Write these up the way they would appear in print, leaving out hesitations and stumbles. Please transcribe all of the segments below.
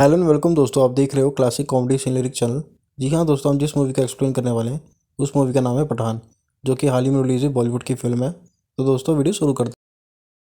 Hello and welcome दोस्तों, आप देख रहे हो classic comedy scene lyric channel. जी हाँ दोस्तों, हम जिस मूवी का एक्सप्लेन करने वाले हैं उस मूवी का नाम है पठान, जो कि हाल ही में रिलीज हुई बॉलीवुड की फिल्म है। तो दोस्तों वीडियो शुरू करते हैं।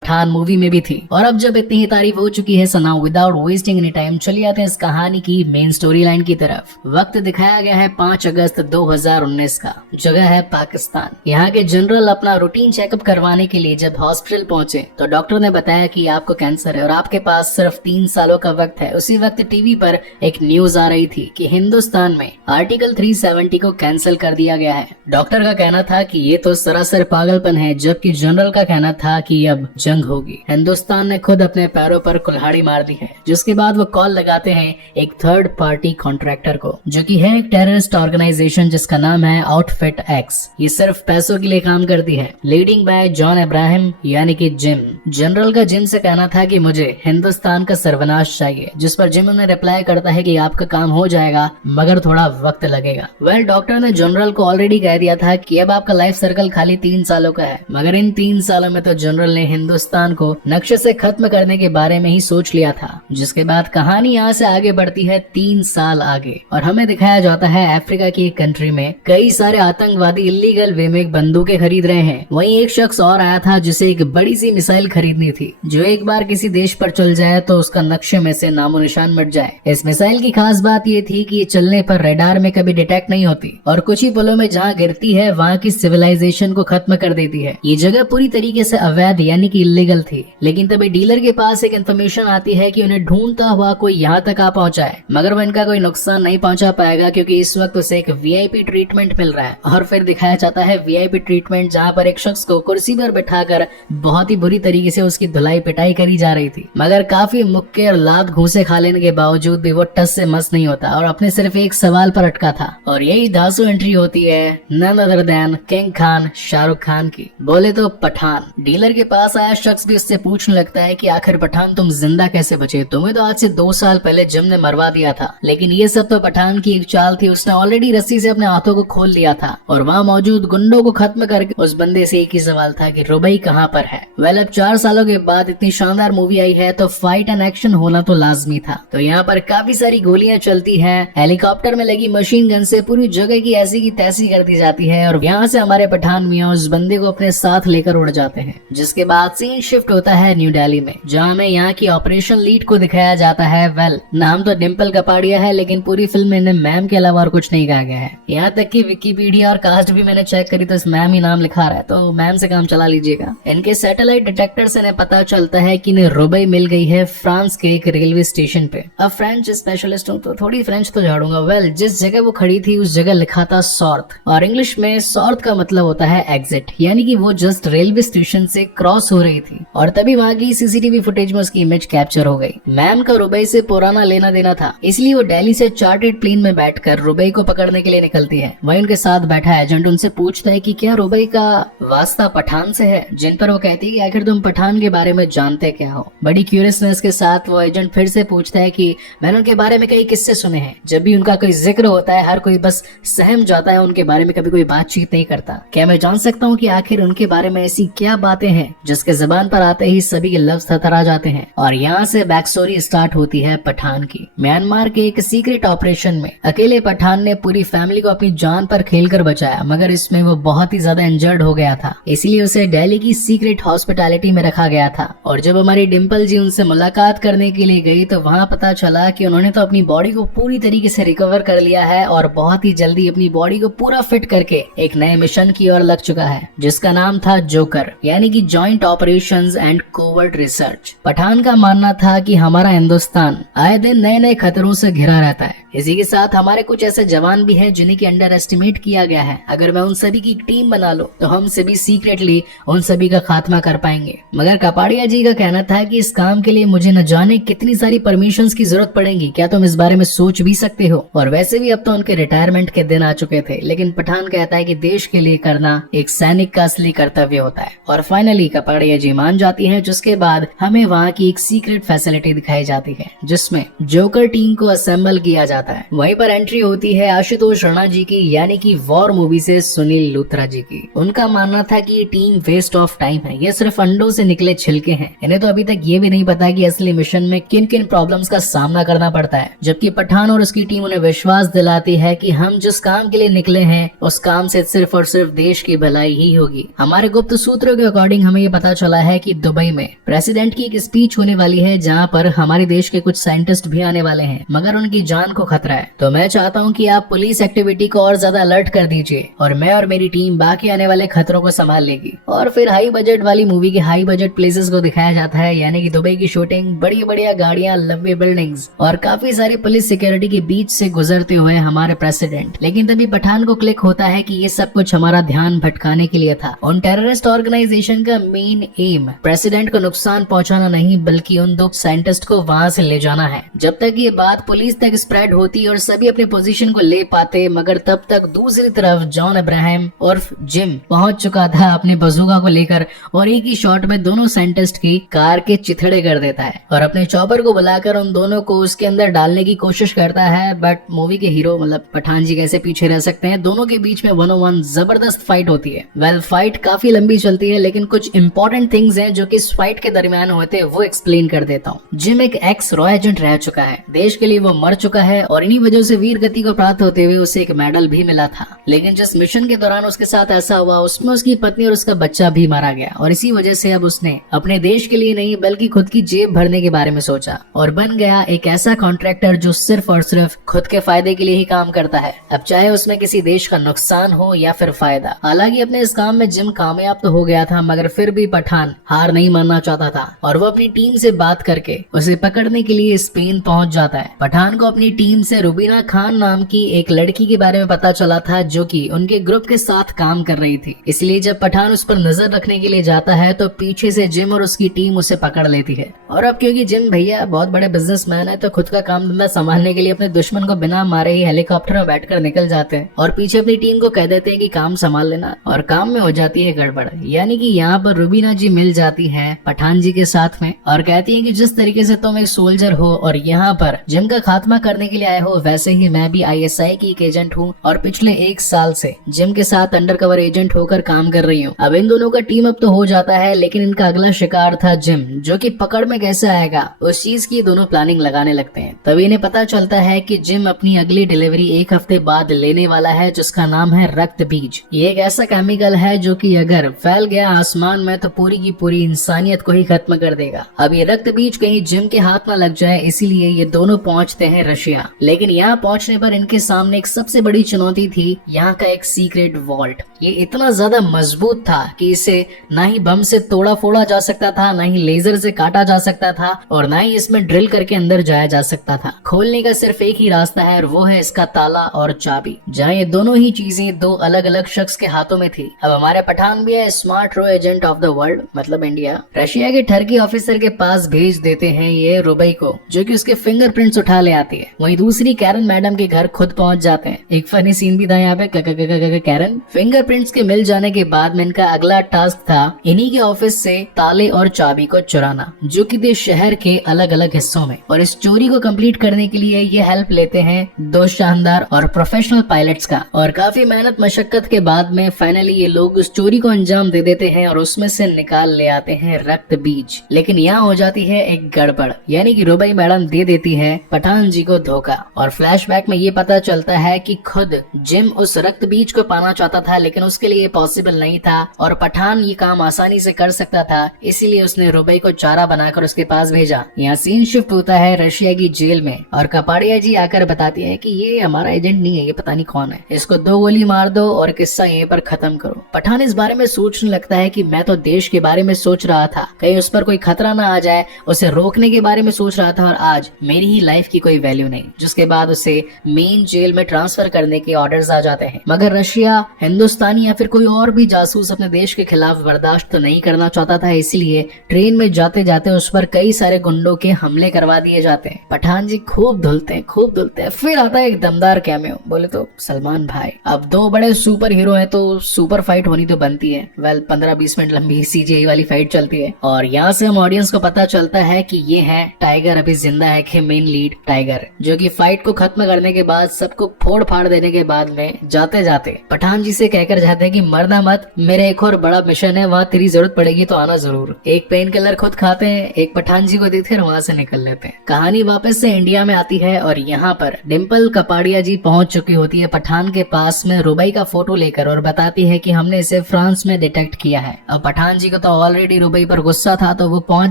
पठान मूवी में भी थी। और अब जब इतनी ही तारीफ हो चुकी है, so now without wasting any time चलिए आते हैं इस कहानी की मेन स्टोरी लाइन की तरफ। वक्त दिखाया गया है 5 अगस्त 2019 का। जगह है पाकिस्तान। यहाँ के जनरल अपना रूटीन चेकअप करवाने के लिए जब हॉस्पिटल पहुंचे तो डॉक्टर ने बताया कि आपको कैंसर है और आपके पास सिर्फ 3 सालों का वक्त है। उसी वक्त टीवी पर एक न्यूज आ रही थी कि हिंदुस्तान में आर्टिकल 370 को कैंसिल कर दिया गया है। डॉक्टर का कहना था कि ये तो सरासर पागलपन है, जबकि जनरल का कहना था कि अब जंग होगी। हिंदुस्तान ने खुद अपने पैरों पर कुल्हाड़ी मार दी है। जिसके बाद वो कॉल लगाते हैं एक थर्ड पार्टी कॉन्ट्रैक्टर को, जो कि है एक टेररिस्ट ऑर्गेनाइजेशन जिसका नाम है आउटफिट एक्स। ये सिर्फ पैसों के लिए काम करती है। लीडिंग बाय जॉन इब्राहिम यानी कि जिम। जनरल का जिम से कहना था कि मुझे हिंदुस्तान का सर्वनाश चाहिए, जिस पर जिम उन्हें रिप्लाई करता है कि आपका काम हो जाएगा मगर थोड़ा वक्त लगेगा। वेल, डॉक्टर ने जनरल को ऑलरेडी कह दिया था कि अब आपका लाइफ सर्कल खाली 3 सालों का है, मगर इन 3 सालों में तो जनरल ने हिंदुस्तान को नक्शे से खत्म करने के बारे में ही सोच लिया था। जिसके बाद कहानी यहाँ से आगे बढ़ती है 3 साल आगे और हमें दिखाया जाता है अफ्रीका की एक कंट्री में कई सारे आतंकवादी इलीगल वे में बंदूकें खरीद रहे हैं। वहीं एक शख्स और आया था जिसे एक बड़ी सी मिसाइल खरीदनी थी, जो एक बार किसी देश पर चल जाए तो उसका नक्शे में से नामो निशान मिट जाए। इस मिसाइल की खास बात ये थी कि ये चलने पर रडार में कभी डिटेक्ट नहीं होती और कुछ ही पलों में जहाँ गिरती है वहाँ की सिविलाइजेशन को खत्म कर देती है। ये जगह पूरी तरीके से अवैध यानी कि इलीगल थी। लेकिन तभी डीलर के पास एक इन्फॉर्मेशन आती है कि उन्हें ढूंढता हुआ कोई यहाँ तक आ पहुंचा है, मगर वो इनका कोई नुकसान नहीं पहुंचा पाएगा क्योंकि इस वक्त उसे एक वीआईपी ट्रीटमेंट मिल रहा है। और फिर दिखाया जाता है वीआईपी ट्रीटमेंट, जहाँ पर एक शख्स को कुर्सी पर बिठाकर बहुत ही बुरी तरीके से उसकी धुलाई पिटाई करी जा रही थी, मगर काफी मुक्के और लात घूसे खा लेने के बावजूद भी वो टस से मस नहीं होता और अपने सिर्फ एक सवाल पर अटका था। और यही धांसू एंट्री होती है none other than king Khan Shahrukh Khan की, बोले तो पठान। डीलर के पास आया शख्स भी उससे पूछने लगता है कि आखिर पठान तुम जिंदा कैसे बचे, तुम्हें तो आज से 2 साल पहले जिम ने मरवा दिया था। लेकिन ये सब तो पठान की एक चाल थी। उसने ऑलरेडी रस्सी से अपने हाथों को खोल लिया था और वहाँ मौजूद गुंडों को खत्म करके उस बंदे से एक ही सवाल था कि रुबई कहाँ पर है। वेल, अब 4 सालों के बाद इतनी शानदार मूवी आई है तो फाइट एंड एक्शन होना तो लाजमी था। तो यहाँ पर काफी सारी गोलियां चलती है, हेलीकॉप्टर में लगी मशीन गन से पूरी जगह की ऐसी की तैसी कर दी जाती है और यहाँ से हमारे पठान मियाँ उस बंदे को अपने साथ लेकर उड़ जाते हैं। जिसके बाद सीन शिफ्ट होता है न्यू दिल्ली में, जहाँ हमें यहाँ की ऑपरेशन लीड को दिखाया जाता है। वेल, नाम तो डिम्पल कपाड़िया है, लेकिन पूरी फिल्म में इन्हें मैम के अलावा और कुछ नहीं कहा गया है। यहाँ तक कि विकिपीडिया और कास्ट भी मैंने चेक करी तो इस मैम ही नाम लिखा रहा है, तो मैम से काम चला लीजिएगा। इनके सैटेलाइट डिटेक्टर से इन्हें पता चलता है कि इन्हें रुबई मिल गई है फ्रांस के एक रेलवे स्टेशन पे। अब फ्रेंच स्पेशलिस्ट हूँ तो थोड़ी फ्रेंच तो झाड़ूंगा। वेल, जिस जगह वो खड़ी थी उस जगह लिखा था सॉर्थ, और इंग्लिश में सॉर्थ का मतलब होता है एग्जिट, यानी कि वो जस्ट रेलवे स्टेशन से क्रॉस हो रही थी और तभी वहाँ की सीसीटीवी फुटेज में उसकी इमेज कैप्चर हो गई। मैम का रुबई से पुराना लेना देना था, इसलिए वो दिल्ली से चार्टर्ड प्लेन में बैठकर रुबई को पकड़ने के लिए निकलती है। वहीं उनके साथ बैठा एजेंट उनसे पूछता है कि क्या रुबई का वास्ता पठान से है, जिन पर वो कहती है कि आखिर तुम पठान के बारे में जानते क्या हो। बड़ी क्यूरियसनेस के साथ वो एजेंट फिर से पूछता है कि मैंने उनके बारे में कई किस्से सुने हैं, जब भी उनका कोई जिक्र होता है हर कोई बस सहम जाता है, उनके बारे में कभी कोई बातचीत नहीं करता। क्या मैं जान सकता हूँ कि आखिर उनके बारे में ऐसी क्या बातें हैं जिसके जुबान पर आते ही सभी के लफ्ज थरथरा जाते हैं। और यहाँ से बैक स्टोरी स्टार्ट होती है पठान की। म्यांमार के एक सीक्रेट ऑपरेशन में अकेले पठान ने पूरी फैमिली को अपनी जान पर खेलकर बचाया, मगर इसमें वो बहुत ही ज्यादा इंजर्ड हो गया था, इसलिए उसे दिल्ली की सीक्रेट हॉस्पिटैलिटी में रखा गया था। और जब हमारी डिम्पल जी उनसे मुलाकात करने के लिए गई तो वहाँ पता चला कि उन्होंने तो अपनी बॉडी को पूरी तरीके से रिकवर कर लिया है और बहुत ही जल्दी अपनी बॉडी को पूरा फिट करके एक नए मिशन की ओर लग चुका है, जिसका नाम था जोकर, यानी कि joint operations and covert research. Pathaan का मानना था कि हमारा हिंदुस्तान आए दिन नए नए खतरों से घिरा रहता है। इसी के साथ हमारे कुछ ऐसे जवान भी हैं जिन्हें की अंडर एस्टिमेट किया गया है। अगर मैं उन सभी की टीम बना लूं तो हम सभी सीक्रेटली उन सभी का खात्मा कर पाएंगे। मगर कपाड़िया जी का कहना था कि इस काम के लिए मुझे न जाने कितनी सारी परमिशंस की जरूरत पड़ेगी, क्या तुम इस बारे में सोच भी सकते हो। और वैसे भी अब तो उनके रिटायरमेंट के दिन आ चुके थे, लेकिन पठान कहता है कि देश के लिए करना एक सैनिक का असली कर्तव्य होता है। और फाइनली कपाड़िया जी मान जाती है, जिसके बाद हमें वहाँ की एक सीक्रेट फैसिलिटी दिखाई जाती है जिसमें जोकर टीम को असेंबल किया जाता है। वहीं पर एंट्री होती है आशुतोष राणा जी की, यानी कि वॉर मूवी से सुनील लूथरा जी की। उनका मानना था कि ये टीम वेस्ट ऑफ टाइम है, ये सिर्फ अंडों से निकले छिलके हैं, इन्हें तो अभी तक ये भी नहीं पता कि असली मिशन में किन किन प्रॉब्लम्स का सामना करना पड़ता है। जबकि पठान और उसकी टीम उन्हें विश्वास दिलाती है कि हम जिस काम के लिए निकले हैं उस काम से सिर्फ और सिर्फ देश की भलाई ही होगी। हमारे गुप्त सूत्रों के अकॉर्डिंग हमें ये पता चला है कि दुबई में प्रेसिडेंट की एक स्पीच होने वाली है जहाँ पर हमारे देश के कुछ साइंटिस्ट भी आने वाले हैं, मगर उनकी जान को खतरा है। तो मैं चाहता हूँ कि आप पुलिस एक्टिविटी को और ज्यादा अलर्ट कर दीजिए और मैं और मेरी टीम बाकी आने वाले खतरों को संभाल लेगी। और फिर हाई बजट वाली मूवी के हाई बजट प्लेसेस को दिखाया जाता है, यानी कि दुबई की शूटिंग, बड़ी बढ़िया गाड़ियां, लंबी बिल्डिंग्स और काफी सारी पुलिस सिक्योरिटी के बीच से गुजरते हुए हमारे प्रेसिडेंट। लेकिन तभी पठान को क्लिक होता है कि ये सब कुछ हमारा ध्यान भटकाने के लिए था। उन टेररिस्ट ऑर्गेनाइजेशन का मेन एम प्रेसिडेंट को नुकसान पहुंचाना नहीं, बल्कि उन दो साइंटिस्ट को वहां से ले जाना है। जब तक ये बात पुलिस तक स्प्रेड होती और सभी अपने पोजीशन को ले पाते, मगर तब तक दूसरी तरफ जॉन अब्राहम उर्फ जिम पहुंच चुका था अपने बजूका को लेकर और एक ही शॉट में दोनों साइंटिस्ट की कार के चिथड़े कर देता है और अपने चॉपर को बुलाकर उन दोनों को उसके अंदर डालने की कोशिश करता है। बट मूवी के हीरो मतलब पठान जी कैसे पीछे रह सकते हैं। दोनों के बीच में 1-on-1 जबरदस्त फाइट होती है। वेल फाइट काफी लंबी चलती है, लेकिन कुछ इंपॉर्टेंट थिंग्स हैं जो कि इस फाइट के दरमियान होते हैं, वो एक्सप्लेन कर देता हूँ। जिम एक एक्स रॉ एजेंट रह चुका है, देश के लिए वो मर चुका है और इन्हीं वजह से वीर गति को प्राप्त होते हुए उसे एक मेडल भी मिला था। लेकिन जिस मिशन के दौरान उसके साथ ऐसा हुआ, उसमें उसकी पत्नी और उसका बच्चा भी मारा गया और इसी वजह से अब उसने अपने देश के लिए नहीं बल्कि खुद की जेब भरने के बारे में सोचा और बन गया एक ऐसा कॉन्ट्रैक्टर जो सिर्फ और सिर्फ खुद के फायदे के लिए ही काम करता है, अब चाहे उसमें किसी देश का नुकसान हो या फिर फायदा। हालांकि अपने इस काम में जिम कामयाब तो हो गया था, मगर फिर भी पठान हार नहीं मानना चाहता था और वो अपनी टीम से बात करके उसे पकड़ने के लिए स्पेन पहुंच जाता है। पठान को अपनी टीम से रुबीना खान नाम की एक लड़की के बारे में पता चला था जो कि उनके ग्रुप के साथ काम कर रही थी, इसलिए जब पठान उस पर नजर रखने के लिए जाता है तो पीछे से जिम और उसकी टीम उसे पकड़ लेती है। और अब क्योंकि जिम भैया बहुत बड़े बिजनेसमैन है तो खुद का काम धंधा संभालने के लिए अपने दुश्मन को बिना मारे ही हेलीकॉप्टर में बैठकर निकल जाते हैं और पीछे अपनी टीम को कह देते हैं कि काम संभाल लेना, और काम में हो जाती है गड़बड़। यानी कि यहाँ पर रुबीना जी मिल जाती है पठान जी के साथ में और कहती है कि जिस तरीके से तुम एक सोल्जर हो और यहाँ पर जिम का खात्मा करने के लिए आए हो, वैसे ही मैं भी ISI की एक एजेंट हूँ और पिछले 1 साल से जिम के साथ अंडरकवर एजेंट होकर काम कर रही हूँ। अब इन दोनों का टीम अप तो हो जाता है, लेकिन इनका अगला शिकार था जिम, जो कि पकड़ में कैसे आएगा उस चीज की दोनों प्लानिंग लगाने लगते हैं। तभी इन्हें पता चलता है कि जिम अपनी अगली डिलीवरी 1 हफ्ते बाद लेने वाला है, जिसका नाम है रक्त बीज। ये एक ऐसा केमिकल है जो कि अगर फैल गया आसमान में तो पूरी की पूरी इंसानियत को ही खत्म कर देगा। अब ये रक्त बीज कहीं जिम के हाथ न लग जाए, इसीलिए ये दोनों पहुंचते हैं रशिया। लेकिन यहाँ पहुंचने पर इनके सामने एक सबसे बड़ी चुनौती थी यहाँ का एक सीक्रेट वॉल्ट। ये इतना ज्यादा मजबूत था कि इसे ना ही बम से तोड़ा फोड़ा जा सकता था, ना ही लेजर से काटा जा सकता था और ना ही इसमें ड्रिल करके अंदर जाया जा सकता था। खोलने का सिर्फ एक ही रास्ता है और वो है इसका ताला और चाबी। जहाँ ये दोनों ही चीजें 2 अलग अलग शख्स के हाथों में थी। अब हमारे पठान भी है स्मार्ट रो एजेंट ऑफ द वर्ल्ड मतलब इंडिया, रशिया के ठरकी ऑफिसर के पास भेज देते हैं ये रुबई को, जो कि उसके फिंगरप्रिंट्स उठा ले आती है। वहीं दूसरी कैरन मैडम के घर खुद पहुंच जाते हैं। एक फनी सीन भी था यहाँ पे, कैरन। फिंगरप्रिंट्स के मिल जाने के बाद में इनका अगला टास्क था इन्हीं के ऑफिस से ताले और चाबी को चुराना, जो कि थे शहर के अलग अलग हिस्सों में। और इस चोरी को कंप्लीट करने के लिए ये हेल्प लेते हैं 2 शानदार और प्रोफेशनल पायलट्स का। और काफी मेहनत मशक्कत के बाद में फाइनली ये लोग उस चोरी को अंजाम दे देते हैं और उसमें से निकाल ले आते हैं रक्त बीज। लेकिन यहाँ हो जाती है एक गड़बड़, यानी कि रुबई मैडम दे देती है पठान जी को धोखा और फ्लैशबैक में ये पता चलता है कि खुद जिम उस रक्त बीज को पाना चाहता था, लेकिन उसके लिए पॉसिबल नहीं था और पठान ये काम आसानी से कर सकता था, इसीलिए उसने रुबई को चारा बनाकर उसके पास भेजा। यहाँ सीन शिफ्ट होता है रशिया की जेल में और कपाड़िया जी आकर बताती है कि ये हमारा एजेंट नहीं है, ये पता नहीं कौन है, इसको 2 गोली मार दो और किस्सा यहीं पर खत्म करो। पठान इस बारे में सोचने लगता है कि मैं तो देश के बारे में सोच रहा था, कहीं उस पर कोई खतरा ना आ जाए, उसे रोकने के बारे में सोच रहा था और आज मेरी ही लाइफ की कोई वैल्यू नहीं। जिसके बाद उसे मेन जेल में ट्रांसफर करने के ऑर्डर्स आ जाते हैं। मगर रशिया, हिंदुस्तानी या फिर कोई और भी जासूस अपने देश के खिलाफ बर्दाश्त तो नहीं करना चाहता था, इसलिए ट्रेन में जाते जाते उस पर कई सारे गुंडों के हमले करवा दिए जाते हैं। पठान पठान जी खूब धुलते हैं। फिर आता है एक दमदार कैमियो, बोले तो सलमान भाई। अब दो बड़े सुपर हीरो हैं तो सुपर फाइट होनी तो बनती है। 15-20 मिनट लंबी CGI वाली फाइट चलती है और यहाँ से हम ऑडियंस को पता चलता है कि ये है टाइगर अभी जिंदा है कि मेन लीड टाइगर, जो कि फाइट को खत्म करने के बाद सबको फोड़ फाड़ देने के बाद में जाते जाते पठान जी से कहकर जाते हैं कि मरना मत, मेरा एक और बड़ा मिशन है, वहाँ तेरी जरूरत पड़ेगी तो आना जरूर। एक पेन किलर खुद खाते हैं, एक पठान जी को देखते हैं, वहाँ से निकल लेते हैं। कहानी वापस से इंडिया में आती है और यहाँ पर डिम्पल कपाड़िया जी पहुंच चुकी होती है पठान के पास में रुबई का फोटो लेकर और बताती है कि हमने इसे फ्रांस में डिटेक्ट किया है। अब पठान जी को तो ऑलरेडी रुबई पर गुस्सा था तो वो पहुंच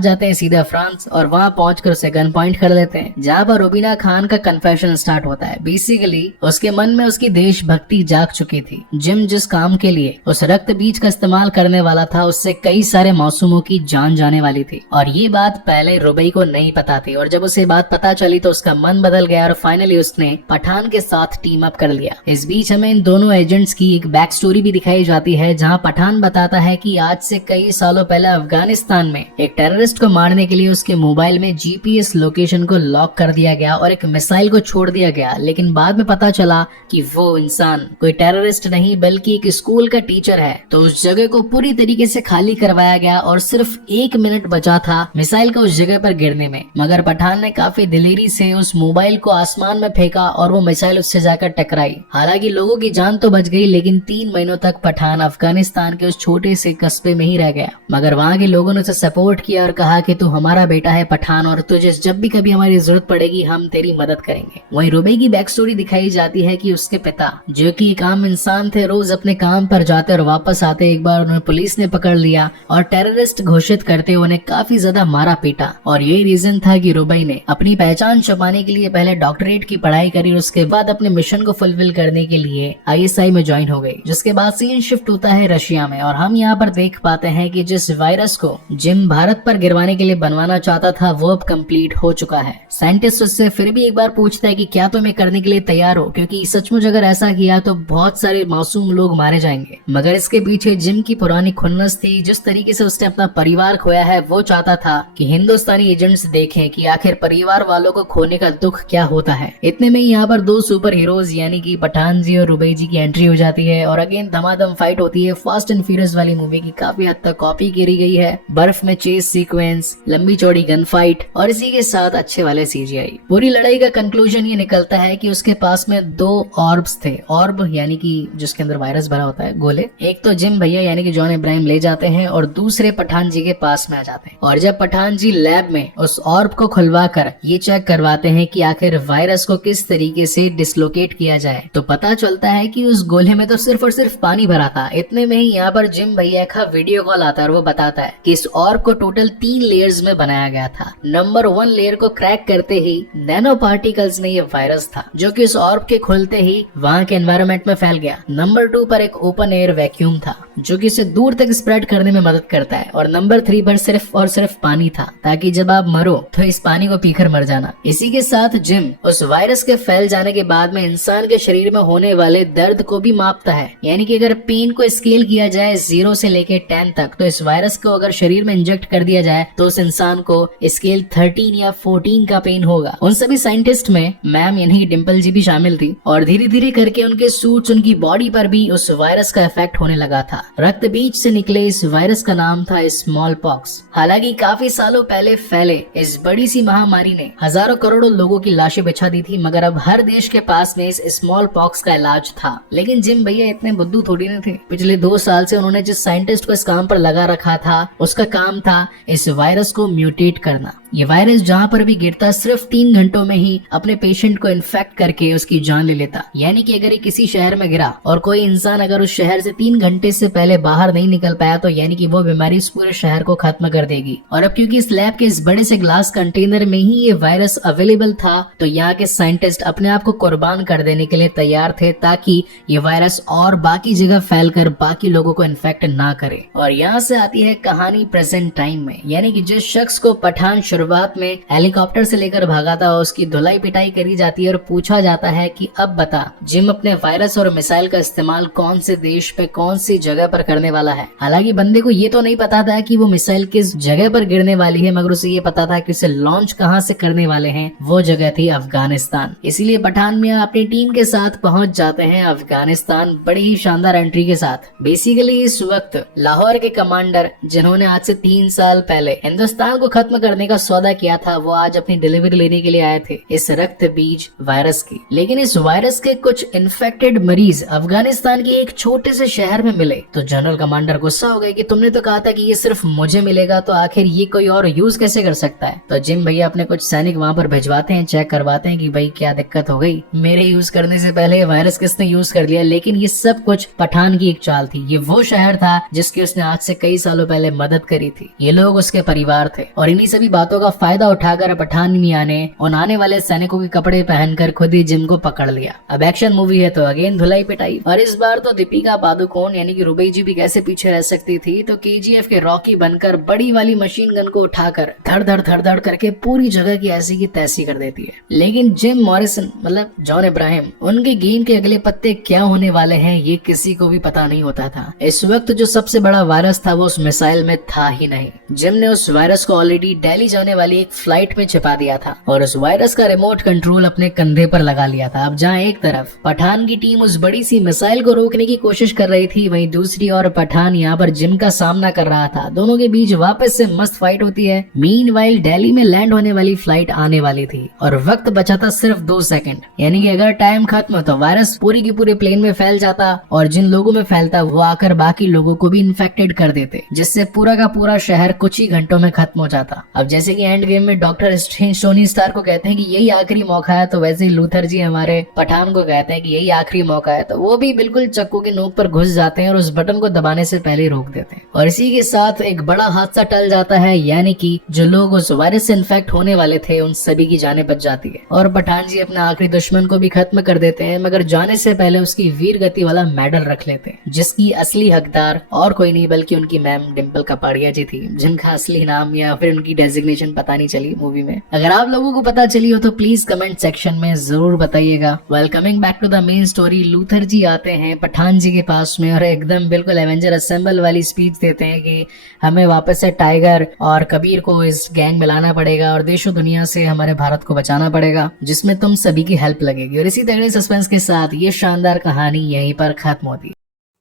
जाते हैं सीधे फ्रांस और वहाँ पहुंचकर उसे गन पॉइंट कर लेते हैं, जहाँ पर रुबीना खान का कन्फेशन स्टार्ट होता है। बेसिकली उसके मन में उसकी देशभक्ति जाग चुकी थी। जिम जिस काम के लिए उस रक्त बीज का इस्तेमाल करने वाला था उससे कई सारे मासूमों की जान जाने वाली थी और ये बात पहले रुबई को नहीं पता थी और जब उसे बात पता चली तो उसका मन बदल गया और फाइनली उसने पठान के साथ टीम अप कर लिया। इस बीच हमें इन दोनों एजेंट्स की एक बैक स्टोरी भी दिखाई जाती है, जहां पठान बताता है कि आज से कई सालों पहले अफगानिस्तान में एक टेररिस्ट को मारने के लिए उसके मोबाइल में GPS लोकेशन को लॉक कर दिया गया और एक मिसाइल को छोड़ दिया गया, लेकिन बाद में पता चला कि वो इंसान कोई टेररिस्ट नहीं बल्कि एक स्कूल का टीचर है। तो उस जगह को पूरी तरीके से खाली करवाया गया और सिर्फ 1 मिनट बचा था मिसाइल का उस जगह पर गिरने में, मगर पठान ने काफी दिलेरी से उस मोबाइल को आसमान में फेंका और वो मिसाइल उससे जाकर टकराई। हालांकि लोगों की जान तो बच गई, लेकिन 3 महीनों तक पठान अफगानिस्तान के उस छोटे से कस्बे में ही रह गया। मगर वहाँ के लोगों ने उसे सपोर्ट किया और कहा कि तू हमारा बेटा है पठान और तुझे जब भी कभी हमारी जरूरत पड़ेगी हम तेरी मदद करेंगे। वहीं रुबई की बैक स्टोरी दिखाई जाती है कि उसके पिता, जो कि एक आम इंसान थे, रोज अपने काम पर जाते और वापस आते एक बार उन्हें पुलिस ने पकड़ लिया और टेररिस्ट घोषित करते उन्हें काफी ज्यादा मारा पीटा और यही रीजन था कि रुबई ने अपनी पहचान छुपाने के लिए पहले डॉक्टरेट की पढ़ाई करी और उसके बाद अपने मिशन को फुलफिल करने के लिए ISI में ज्वाइन हो गई, जिसके बाद सीन शिफ्ट होता है रशिया में और हम यहाँ पर देख पाते हैं कि जिस वायरस को जिम भारत पर गिरवाने के लिए बनवाना चाहता था वो अब कंप्लीट हो चुका है। साइंटिस्ट उससे फिर भी एक बार पूछता है कि क्या तुम ये करने के लिए तैयार हो, क्योंकि सचमुच अगर ऐसा किया तो बहुत सारे मासूम लोग मारे जाएंगे। मगर इसके पीछे जिम की पुरानी खुन्नस थी, जिस तरीके से उसने अपना परिवार खोया है वो चाहता था कि हिंदुस्तानी एजेंट्स देखें कि आखिर परिवार वालों को खोने का दुख क्या होता है। इतने में यहाँ पर 2 सुपर हीरोज यानी कि पठान जी और रुबई जी की एंट्री हो जाती है और अगेन धमाधम फाइट होती है। फास्ट एंड फ्यूरियस वाली मूवी की काफी हद तक कॉपी करी गई है। बर्फ में चेस सीक्वेंस, लंबी चौड़ी गन फाइट और इसी के साथ अच्छे वाले CGI। पूरी लड़ाई का कंक्लूजन ये निकलता है कि उसके पास में 2 ऑर्ब्स थे। ऑर्ब यानी कि जिसके अंदर वायरस भरा होता है, गोले। एक तो जिम भैया यानी कि जॉन इब्राहिम ले जाते हैं और दूसरे पठान जी के पास में आ जाते हैं और जब पठान जी लैब में उस ऑर्ब को खुलवा कर ये चेक करवाते हैं कि आखिर वायरस को किस तरीके से डिसलोकेट किया जाए तो पता चलता है कि उस गोले में तो सिर्फ और सिर्फ पानी भरा था। इतने में ही यहाँ पर जिम भैया का वीडियो कॉल आता है और वो बताता है कि इस ऑर्ब को टोटल 3 लेयर्स में बनाया गया था। नंबर 1 लेयर को क्रैक करते ही नैनो पार्टिकल्स में ये वायरस था जो कि इस ऑर्ब के खुलते ही वहाँ के एनवायरनमेंट में फैल गया। नंबर 2 पर एक ओपन एयर वैक्यूम था जो कि इसे दूर तक स्प्रेड करने में मदद करता है और नंबर 3 पर सिर्फ और सिर्फ पानी था ताकि जब आप मरो तो इस पानी को पीकर मर जाना। इसी के साथ जिम उस वायरस के फैल जाने के बाद में इंसान के शरीर में होने वाले दर्द को भी मापता है, यानी कि अगर पेन को स्केल किया जाए 0 से लेके 10 तक तो इस वायरस को अगर शरीर में इंजेक्ट कर दिया जाए तो उस इंसान को स्केल 13 या 14 का पेन होगा। उन सभी साइंटिस्ट में मैम यानी कि डिम्पल जी भी शामिल थी और धीरे धीरे करके उनके सूट्स, उनकी बॉडी पर भी उस वायरस का इफेक्ट होने लगा था। रक्त बीज से निकले इस वायरस का नाम था स्मॉल पॉक्स। हालांकि काफी सालों पहले फैले इस बड़ी सी महामारी ने हजारों करोड़ों लोगों की लाशें बिछा दी थी, मगर अब हर देश के पास में इस स्मॉल पॉक्स का इलाज था। लेकिन जिम भैया इतने बुद्धू थोड़ी न थे। पिछले 2 साल से उन्होंने जिस साइंटिस्ट को इस काम पर लगा रखा था उसका काम था इस वायरस को म्यूटेट करना। ये वायरस जहाँ पर भी गिरता सिर्फ 3 घंटों में ही अपने पेशेंट को इन्फेक्ट करके उसकी जान ले लेता। यानी कि अगर ये किसी शहर में गिरा और कोई इंसान अगर उस शहर से 3 घंटे से पहले बाहर नहीं निकल पाया तो यानी कि वो बीमारी इस पूरे शहर को खत्म कर देगी। और अब क्योंकि इस लैब के इस बड़े से ग्लास कंटेनर में ही ये वायरस अवेलेबल था तो यहाँ के साइंटिस्ट अपने आप को कुर्बान कर देने के लिए तैयार थे ताकि ये वायरस और बाकी जगह फैलकर बाकी लोगों को इन्फेक्ट ना करे। और यहाँ से आती है कहानी प्रेजेंट टाइम में, यानी कि जिस शख्स को पठान शुरुआत में हेलीकॉप्टर से लेकर भागा था, उसकी धुलाई पिटाई करी जाती है और पूछा जाता है कि अब बता जिम अपने वायरस और मिसाइल का इस्तेमाल कौन से देश पे कौन सी जगह पर करने वाला है। हालांकि बंदे को ये तो नहीं पता था कि वो मिसाइल किस जगह पर गिरने वाली है, मगर उसे ये पता था कि उसे लॉन्च कहाँ से करने वाले हैं। वो जगह थी अफगानिस्तान। इसीलिए पठान मियां अपनी टीम के साथ पहुंच जाते हैं अफगानिस्तान बड़ी ही शानदार एंट्री के साथ। बेसिकली इस वक्त लाहौर के कमांडर जिन्होंने आज से 3 साल पहले हिंदुस्तान को खत्म करने का सौदा किया था, वो आज अपनी डिलीवरी लेने के लिए आए थे इस रक्त बीज वायरस की। लेकिन इस वायरस के कुछ इन्फेक्टेड मरीज अफगानिस्तान के एक छोटे से शहर में मिले तो जनरल कमांडर गुस्सा हो गए कि तुमने तो कहा था कि ये सिर्फ मुझे मिलेगा, तो आखिर ये कोई और यूज कैसे कर सकता है। तो जिम भैया अपने कुछ सैनिक वहाँ पर भिजवाते हैं, चेक करवाते हैं कि भाई क्या दिक्कत हो गई, मेरे यूज करने से पहले वायरस किसने यूज कर लिया। लेकिन ये सब कुछ पठान की एक चाल थी। ये वो शहर था जिसकी उसने आज से कई सालों पहले मदद करी थी। ये लोग उसके परिवार थे और इन्हीं सभी बातों का फायदा उठाकर पठान मियां ने उन आने वाले सैनिकों के कपड़े पहनकर खुद ही जिम को पकड़ लिया। अब एक्शन मूवी है तो अगेन धुलाई पिटाई, और इस बार तो दीपिका पादुकोण यानी कि रुबई जी भी कैसे पीछे रह सकती थी, तो केजीएफ के रॉकी बनकर बड़ी वाली मशीन गन को उठाकर धड़ धड़ करके पूरी जगह की ऐसी की तैसी कर देती है। लेकिन जिम मॉरिसन मतलब जॉन इब्राहिम, उनके गेम के अगले पत्ते क्या होने वाले हैं ये किसी को भी पता नहीं होता था। इस वक्त जो सबसे बड़ा वायरस था वो उस मिसाइल में था ही नहीं। जिम ने उस वायरस को ऑलरेडी दिल्ली जाने वाली एक फ्लाइट में छिपा दिया था और उस वायरस का रिमोट कंट्रोल अपने कंधे पर लगा लिया था। अब जहाँ एक तरफ पठान की टीम उस बड़ी सी मिसाइल को रोकने की कोशिश कर रही थी, वहीं दूसरी ओर पठान यहाँ पर जिम का सामना कर रहा था। दोनों के बीच वापस से मस्त फाइट होती है। मीनवाइल दिल्ली में लैंड होने वाली फ्लाइट आने वाली थी और वक्त बचा था सिर्फ 2 सेकंड, यानी कि अगर टाइम खत्म तो वायरस पूरी की पूरी प्लेन में फैल जाता और जिन लोगों में फैलता वो आकर बाकी लोगों को भी इन्फेक्टेड कर देते, जिससे पूरा का पूरा शहर कुछ ही घंटों में खत्म हो जाता। अब जैसे कि एंड गेम में डॉक्टर स्ट्रेंज टोनी स्टार को कहते हैं कि यही आखिरी मौका है, तो वैसे ही लूथर जी हमारे पठान को कहते हैं कि यही आखिरी मौका है, तो वो भी बिल्कुल चक्कू के नोक पर घुस जाते हैं और उस बटन को दबाने से पहले रोक देते हैं। और इसी के साथ एक बड़ा हादसा टल जाता है, यानी कि जो लोग उस वायरस से इन्फेक्ट होने वाले थे उन सभी की जानें बच जाती है और पठान जी अपने आखिरी दुश्मन को भी खत्म कर देते हैं, मगर जाने से पहले उसकी वीर गति वाला मेडल रख लेते हैं, जिसकी असली हकदार और कोई नहीं बल्कि उनकी मैम डिम्पल कपाड़िया जी थी, जिनका असली नाम या फिर उनकी डेजिग्नेशन पता नहीं चली मूवी में। अगर आप लोगों को पता चली हो तो प्लीज कमेंट सेक्शन में जरूर बताइएगा। Well coming back to the main story, Luther ji आते हैं पठान जी के पास में और एकदम बिल्कुल एवेंजर असेंबल वाली स्पीच देते हैं कि हमें वापस से टाइगर और कबीर को इस गैंग में लाना पड़ेगा और देशों दुनिया से हमारे भारत को बचाना पड़ेगा, जिसमें तुम सभी की हेल्प लगेगी। और इसी तगड़े सस्पेंस के साथ ये शानदार कहानी यहीं पर खत्म होती है।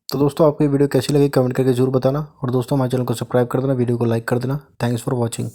तो दोस्तों आपको ये वीडियो कैसी लगी कमेंट करके जरूर बताना और दोस्तों हमारे चैनल को सब्सक्राइब कर देना, वीडियो को लाइक कर देना। Thanks for watching.